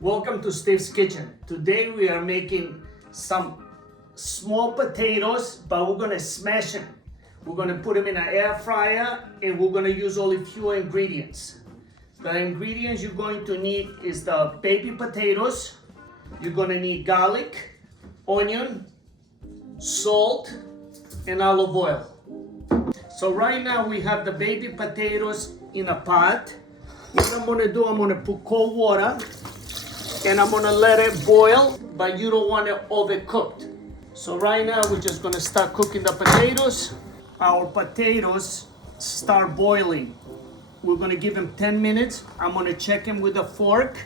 Welcome to Steve's Kitchen. Today we are making some small potatoes, but we're gonna smash them. We're gonna put them in an air fryer and we're gonna use only few ingredients. The ingredients you're going to need is the baby potatoes. You're gonna need garlic, onion, salt, and olive oil. So right now we have the baby potatoes in a pot. What I'm gonna do, I'm gonna put cold water and I'm gonna let it boil, but you don't want it overcooked. So right now we're just gonna start cooking the potatoes. Our potatoes start boiling. We're gonna give them 10 minutes. I'm gonna check them with a fork.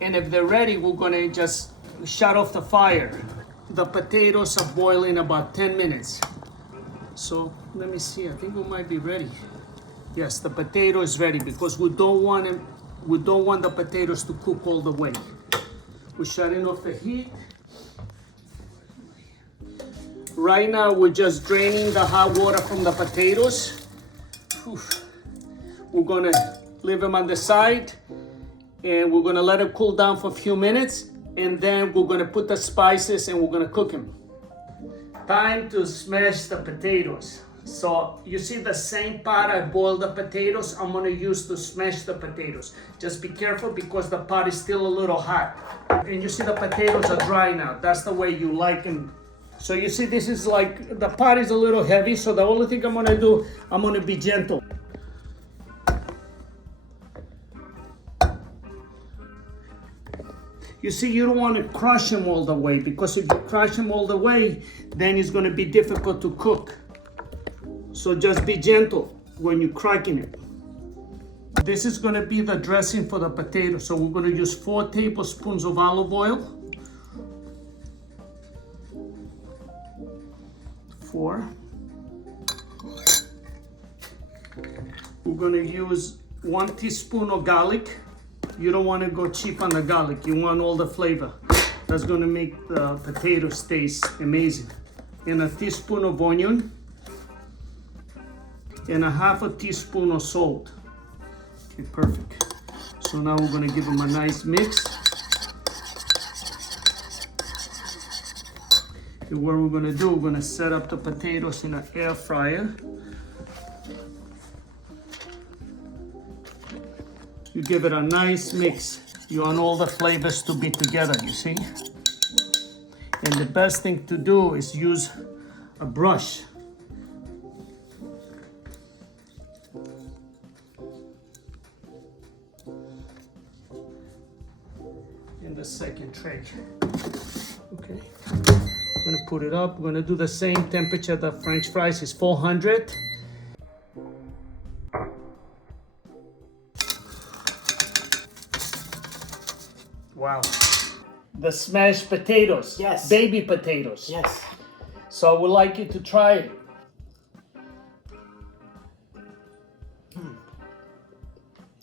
And if they're ready, we're gonna just shut off the fire. The potatoes are boiling about 10 minutes. So let me see, I think we might be ready. Yes, the potato is ready because we don't want the potatoes to cook all the way. We're shutting off the heat. Right now, we're just draining the hot water from the potatoes. We're gonna leave them on the side and we're gonna let it cool down for a few minutes, and then we're gonna put the spices and we're gonna cook them. Time to smash the potatoes. So you see the same pot I boiled the potatoes, I'm gonna use to smash the potatoes. Just be careful because the pot is still a little hot. And you see the potatoes are dry now. That's the way you like them. So you see this is like, the pot is a little heavy, so the only thing I'm gonna do, I'm gonna be gentle. You see, you don't want to crush them all the way, because if you crush them all the way, then it's going to be difficult to cook. So just be gentle when you're cracking it. This is going to be the dressing for the potato. So we're going to use 4 tablespoons of olive oil. 4. We're going to use 1 teaspoon of garlic. You don't want to go cheap on the garlic. You want all the flavor. That's going to make the potatoes taste amazing. And a teaspoon of onion. And a half a teaspoon of salt. Okay, perfect. So now we're going to give them a nice mix. And what we're going to do, we're going to set up the potatoes in an air fryer. You give it a nice mix. You want all the flavors to be together, you see? And the best thing to do is use a brush. In the second tray. Okay. I'm gonna put it up. We're gonna do the same temperature. The French fries is 400. Wow. The smashed potatoes. Yes. Baby potatoes. Yes. So I would like you to try it.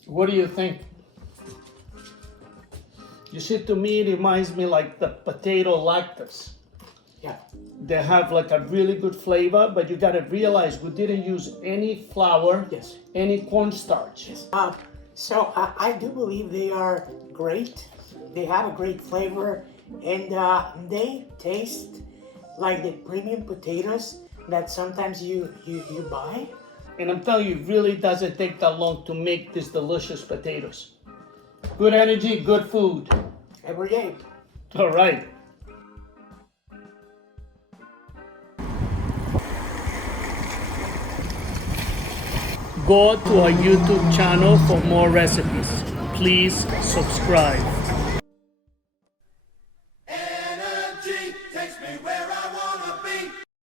What do you think? You see, to me, it reminds me like the potato lactose. Yeah. They have like a really good flavor, but you gotta realize we didn't use any flour, Yes. any cornstarch. Yes. So I do believe they are great. They have a great flavor, and they taste like the premium potatoes that sometimes you buy. And I'm telling you, it really doesn't take that long to make these delicious potatoes. Good energy, good food. Every day. All right. Go to our YouTube channel for more recipes. Please subscribe.